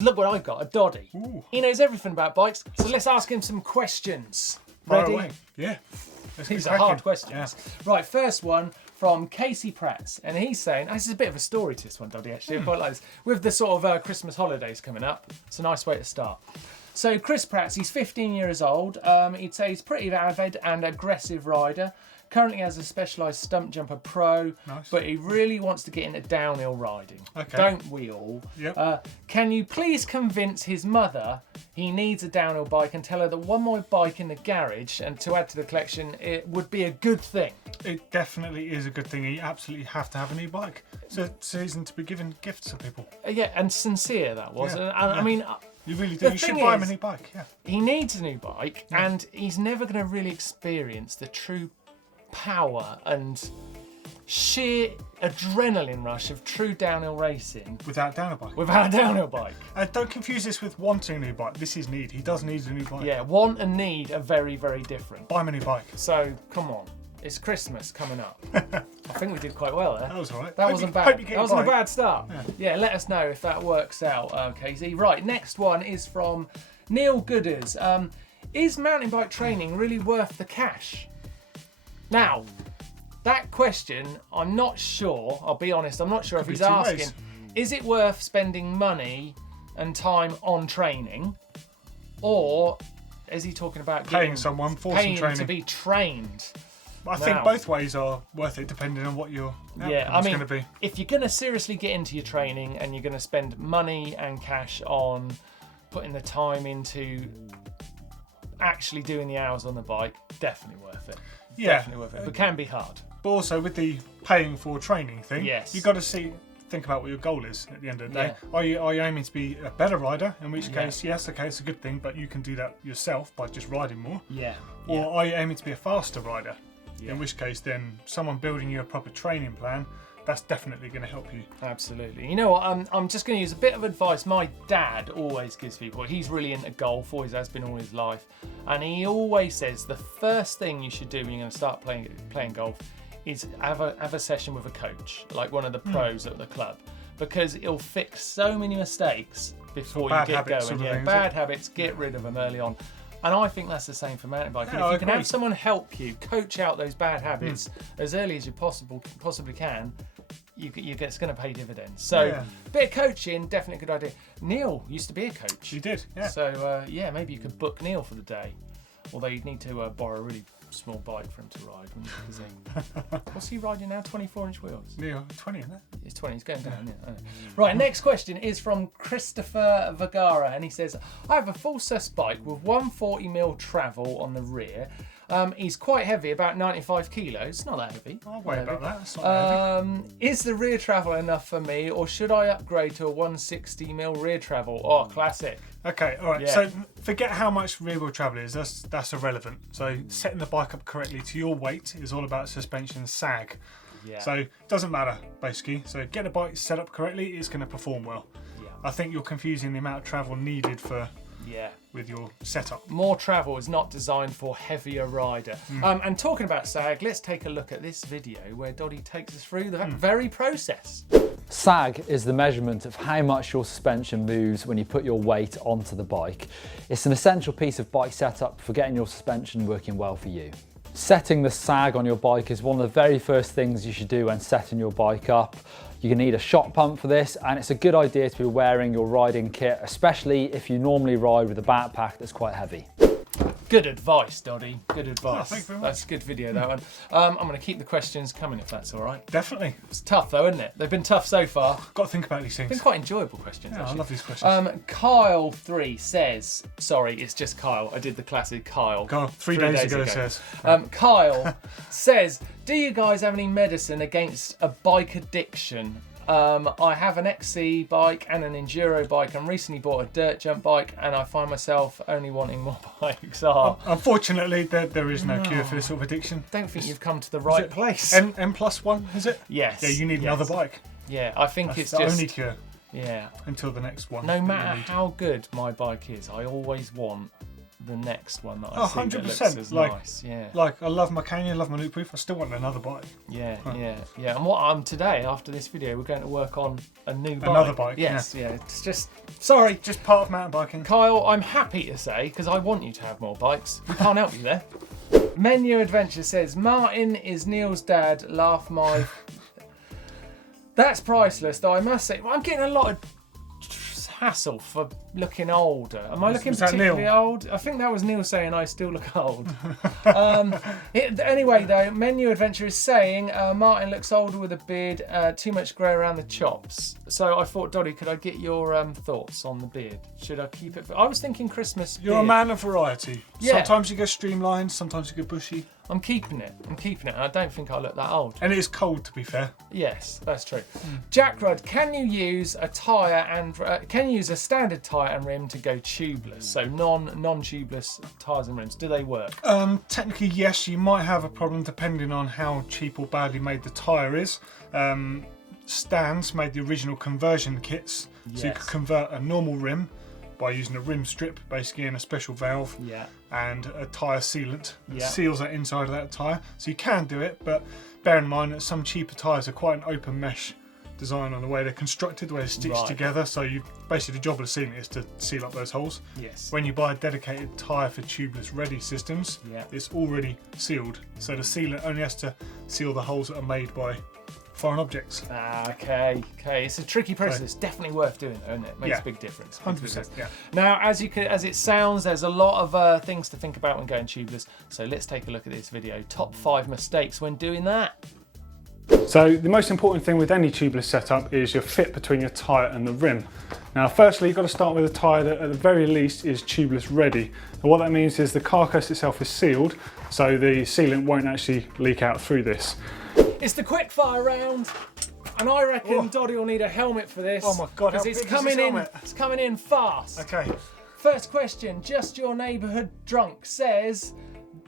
Look what I got, a Doddy. Ooh. He knows everything about bikes, so let's ask him some questions. Fire Ready? away. Yeah. These are hard questions. Yeah. Right, first one from Casey Prats, and he's saying, this is a bit of a story to this one, Doddy, actually. I quite like this. With the sort of Christmas holidays coming up, it's a nice way to start. So Chris Prats, he's 15 years old. He'd say he's pretty avid and aggressive rider. Currently has a Specialized Stump Jumper Pro, but he really wants to get into downhill riding. Okay. Don't we all? Yep. Can you please convince his mother he needs a downhill bike and tell her that one more bike in the garage and to add to the collection, it would be a good thing? It definitely is a good thing. You absolutely have to have a new bike. It's a season to be giving gifts to people. Yeah, and sincere that was. Yeah. I mean, you really do. You should buy him a new bike. Yeah. He needs a new bike, and he's never going to really experience the true power and sheer adrenaline rush of true downhill racing without a downhill bike. Without a downhill bike. Don't confuse this with wanting a new bike. This is need. He does need a new bike. Yeah, want and need are very, very different. Buy him a new bike. So come on, it's Christmas coming up. I think we did quite well there. That was all right. That wasn't bad. That wasn't a bad start. Yeah, let us know if that works out, Casey. Right, next one is from Neil Gooders. Is mountain bike training really worth the cash? Now, that question, I'm not sure, I'll be honest, I'm not sure if he's asking, is it worth spending money and time on training, or is he talking about paying someone for some training to be trained? I think both ways are worth it depending on what your outcome's going to be. If you're going to seriously get into your training and you're going to spend money and cash on putting the time into actually doing the hours on the bike, definitely worth it. Yeah, definitely worth it, but can be hard. But also with the paying for training thing, you've got to think about what your goal is at the end of the day. Are you aiming to be a better rider? In which case, yes, okay, it's a good thing, but you can do that yourself by just riding more. Yeah. Or are you aiming to be a faster rider? Yeah. In which case, then someone building you a proper training plan, that's definitely going to help you. Absolutely. You know what? I'm just going to use a bit of advice my dad always gives people. He's really into golf, always has been all his life. And he always says the first thing you should do when you're going to start playing golf is have a session with a coach, like one of the pros at the club, because it'll fix so many mistakes before you get going. Bad habits, get rid of them early on. And I think that's the same for mountain biking. If you can have someone help you coach out those bad habits as early as you possibly can, it's going to pay dividends. So, bit of coaching, definitely a good idea. Neil used to be a coach. He did, yeah. So, maybe you could book Neil for the day. Although you'd need to borrow a really small bike for him to ride. What's he riding now? 24-inch wheels? Neil, 20, isn't it? It's 20, he's going down, yeah. Right, next question is from Christopher Vergara, and he says, I have a full sus bike with 140mm travel on the rear. He's quite heavy, about 95 kilos. It's not that heavy. I'll worry about that. It's not that heavy. Is the rear travel enough for me, or should I upgrade to a 160mm rear travel? Oh, classic. Okay, all right. Yeah. So forget how much rear wheel travel is. That's irrelevant. So setting the bike up correctly to your weight is all about suspension sag. Yeah. So it doesn't matter, basically. So get the bike set up correctly, it's going to perform well. Yeah. I think you're confusing the amount of travel needed for with your setup. More travel is not designed for heavier rider. And talking about sag, let's take a look at this video where Doddy takes us through that very process. Sag is the measurement of how much your suspension moves when you put your weight onto the bike. It's an essential piece of bike setup for getting your suspension working well for you. Setting the sag on your bike is one of the very first things you should do when setting your bike up. You're going to need a shock pump for this, and it's a good idea to be wearing your riding kit, especially if you normally ride with a backpack that's quite heavy. Good advice, Doddy. Good advice. Oh, thank you very much. That's a good video, that one. I'm going to keep the questions coming if that's all right. Definitely. It's tough though, isn't it? They've been tough so far. Got to think about these things. Been quite enjoyable questions, actually. I love these questions. Kyle3 says, sorry, it's just Kyle. I did the classic Kyle. God, three days ago it says. Kyle says, do you guys have any medicine against a bike addiction? I have an XC bike and an enduro bike, and recently bought a dirt jump bike, and I find myself only wanting more bikes. Unfortunately, there is no cure for this sort of addiction. Don't think you've come to the right place. N+1, is it? Yes. Yeah, you need another bike. Yeah, I think That's it's the just only cure. Yeah. Until the next one. No matter how good my bike is, I always want the next one that I see 100%. that looks as nice. Yeah. Like, I love my Canyon, love my Nuke Proof. I still want another bike. Yeah. And what I'm today, after this video, we're going to work on a new bike. Another bike. Yes, yeah. It's just, sorry. Just part of mountain biking. Kyle, I'm happy to say, because I want you to have more bikes. We can't help you there. Menu Adventure says, Martyn is Neil's dad, laugh my... That's priceless, though I must say. I'm getting a lot of hassle for looking older. Am I looking particularly old? I think that was Neil saying I still look old. Anyway, though, Menu Adventure is saying Martyn looks older with a beard, too much grey around the chops. So I thought, Doddy, could I get your thoughts on the beard? Should I keep it? I was thinking Christmas. You're a man of variety. Yeah. Sometimes you go streamlined, sometimes you go bushy. I'm keeping it. And I don't think I look that old. And it is cold, to be fair. Yes, that's true. Jack Rudd, can you use a tyre and can you use a standard tyre and rim to go tubeless? So non-tubeless tyres and rims, do they work? Technically, yes. You might have a problem depending on how cheap or badly made the tyre is. Stan's made the original conversion kits, so you could convert a normal rim by using a rim strip, basically, in a special valve, and a tyre sealant that seals that inside of that tyre. So you can do it, but bear in mind that some cheaper tyres are quite an open mesh design on the way they're constructed, the way they're stitched together. So you basically, the job of the sealant is to seal up those holes. Yes. When you buy a dedicated tyre for tubeless ready systems, it's already sealed. So the sealant only has to seal the holes that are made by foreign objects. Okay. It's a tricky process. It's definitely worth doing, though, isn't it? Makes a big difference. 100%. Yeah. Now, as it sounds, there's a lot of things to think about when going tubeless. So let's take a look at this video. Top 5 mistakes when doing that. So the most important thing with any tubeless setup is your fit between your tyre and the rim. Now, firstly, you've got to start with a tyre that at the very least is tubeless ready. And what that means is the carcass itself is sealed, so the sealant won't actually leak out through this. It's the quick fire round, and I reckon Doddy will need a helmet for this. Oh my God, how because big is this helmet? It's coming in fast. Okay. First question, just your neighbourhood drunk says,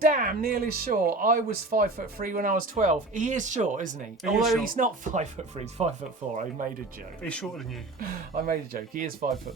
damn, Neil is short. I was 5'3" when I was 12. He is short, isn't he? Although he's not 5'3", he's 5'4". I made a joke. He's shorter than you. I made a joke. He is 5'4".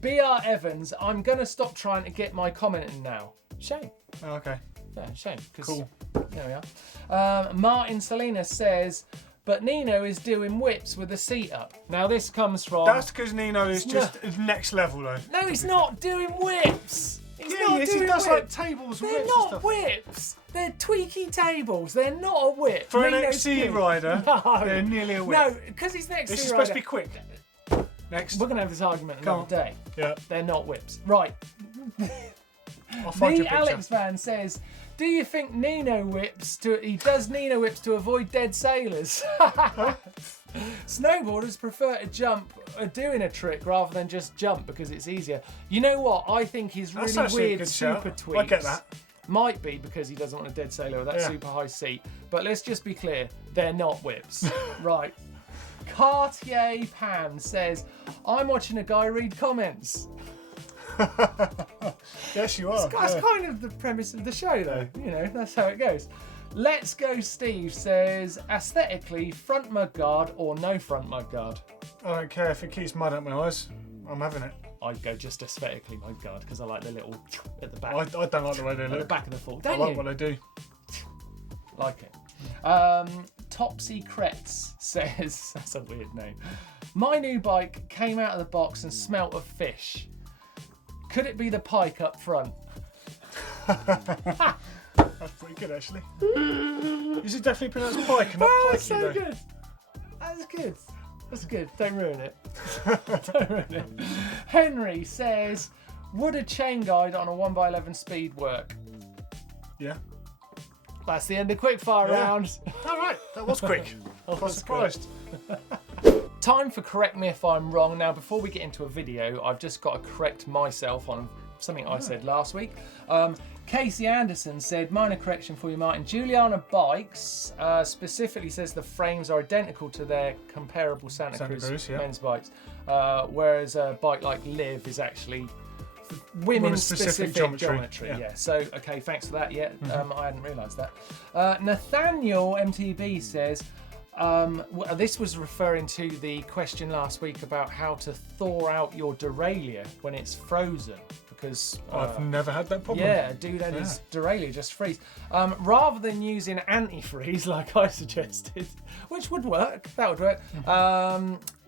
BR Evans, I'm going to stop trying to get my comment in now. Shame. Oh, okay. Yeah, shame. Cool. There we are. Martin Salinas says, but Nino is doing whips with the seat up. Now this comes from... That's because Nino is just next level, though. No, he's not doing whips. He's he whips. does like tables and They're whips not and stuff. whips. They're tweaky tables. They're not a whip. For an Nino's XC good. rider, no. they're nearly a whip. No, because he's an XC This is rider. supposed to be quick. Next. We're going to have this argument another day. Yeah. They're not whips. Right. I'll find your The picture. Alex fan says, do you think he does Nino whips to avoid dead sailors? Snowboarders prefer to jump doing a trick rather than just jump because it's easier. You know what? I think his really weird super tweaks. I get that. Might be because he doesn't want a dead sailor with that super high seat. But let's just be clear, they're not whips. Right. Cartier Pan says, I'm watching a guy read comments. Yes, you are. That's kind of the premise of the show, though. You know, that's how it goes. Let's Go Steve says, aesthetically, front mudguard or no front mudguard? I don't care if it keeps mud up my eyes. I'm having it. I'd go just aesthetically mudguard because I like the little at the back. I don't like the way they at look. the back of the fall. I Don't like you? what they do. Like it. Topsy Kretz says, that's a weird name. My new bike came out of the box and smelt of fish. Could it be the pike up front? That's pretty good, actually. Is it definitely pronounced pike and not pikey, That's so though? good. That's good. That's good. Don't ruin it. Don't ruin it. Henry says, would a chain guide on a 1x11 speed work? Yeah. That's the end of quickfire round. All right, that was quick. I was surprised. Time for correct me if I'm wrong. Now, before we get into a video, I've just got to correct myself on something I said last week. Casey Anderson said, minor correction for you, Martyn. Juliana Bikes specifically says the frames are identical to their comparable Santa Cruz men's bikes, whereas a bike like Liv is actually women's specific geometry. Yeah. So, okay, thanks for that. Yeah, I hadn't realised that. Nathaniel MTB says, this was referring to the question last week about how to thaw out your derailleur when it's frozen, because I've never had that problem. yeah, a dude had his derailleur just freeze. Rather than using antifreeze like I suggested, which would work, that would work.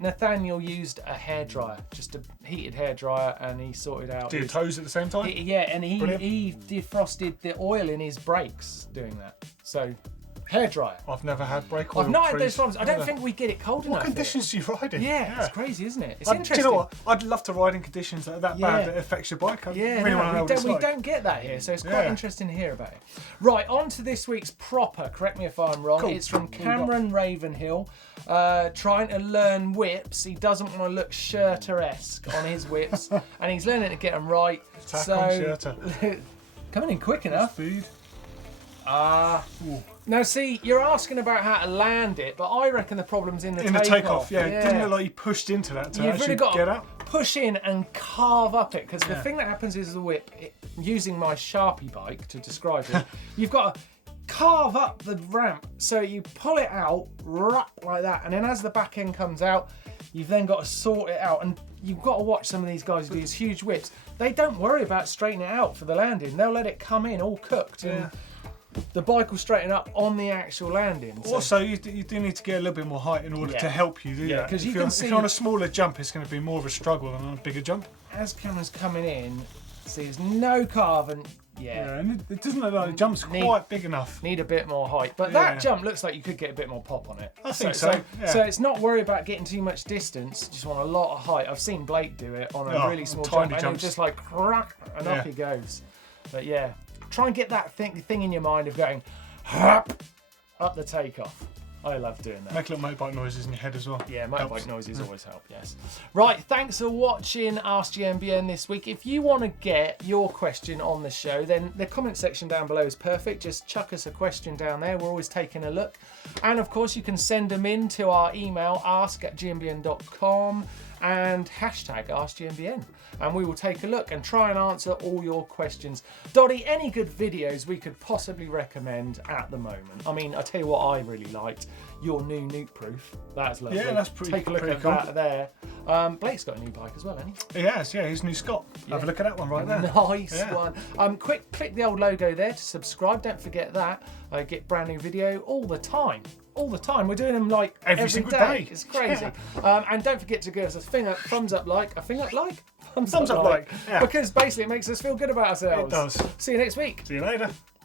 Nathaniel used a hairdryer, just a heated hairdryer, and he sorted out. Do your toes at the same time? He defrosted the oil in his brakes doing that. So, hairdryer. I've never had brake oil. I've not had freeze. those problems. I don't think we get it cold enough. What conditions do you ride in? Yeah, it's crazy, isn't it? It's Do interesting. you know what? I'd love to ride in conditions that are that bad that affects your bike. I really want to know what it's we like. don't get that here, so it's quite interesting to hear about it. Right, on to this week's proper, correct me if I'm wrong. Cool. It's from Cameron Ravenhill, trying to learn whips. He doesn't want to look Shirter-esque on his whips, and he's learning to get them right. Tack on Shirter. Coming in quick enough. Food. Now, see, you're asking about how to land it, but I reckon the problem's in the takeoff. In the takeoff, yeah. It didn't look like you pushed into that to You've actually really got get to up. push in and carve up it, because the thing that happens is the whip, using my Sharpie bike to describe it, you've got to carve up the ramp, so you pull it out like that, and then as the back end comes out, you've then got to sort it out, and you've got to watch some of these guys do these huge whips. They don't worry about straightening it out for the landing. They'll let it come in all cooked, and the bike will straighten up on the actual landing. So. Also, you do need to get a little bit more height in order to help you do that. Because if you're on a smaller jump, it's going to be more of a struggle than on a bigger jump. As Cameron's coming in, see, there's no carve, and and it doesn't look like the jump's quite big enough. Need a bit more height, but that jump looks like you could get a bit more pop on it. I think so. So it's not worry about getting too much distance. Just want a lot of height. I've seen Blake do it on a really small jump, and it's just like crack, and off he goes. But yeah, try and get that thing in your mind of going up the takeoff. I love doing that. Make little motorbike noises in your head as well. Yeah, motorbike noises always help, yes. Right, thanks for watching Ask GMBN this week. If you want to get your question on the show, then the comment section down below is perfect. Just chuck us a question down there. We're always taking a look. And of course, you can send them in to our email, ask@gmbn.com, and hashtag AskGMBN. And we will take a look and try and answer all your questions. Doddy, any good videos we could possibly recommend at the moment? I mean, I tell you what I really liked, your new Nuke Proof. That's lovely. Yeah, that's pretty Take a look at cool. that there. Blake's got a new bike as well, hasn't he? He has, his new Scott. Have a look at that one right there. Nice one. Click the old logo there to subscribe. Don't forget that. I get brand new video all the time. All the time. We're doing them like every single day. day. It's crazy. And don't forget to give us a thumbs up like. Thumbs up like. Yeah. Because basically it makes us feel good about ourselves. It does. See you next week. See you later.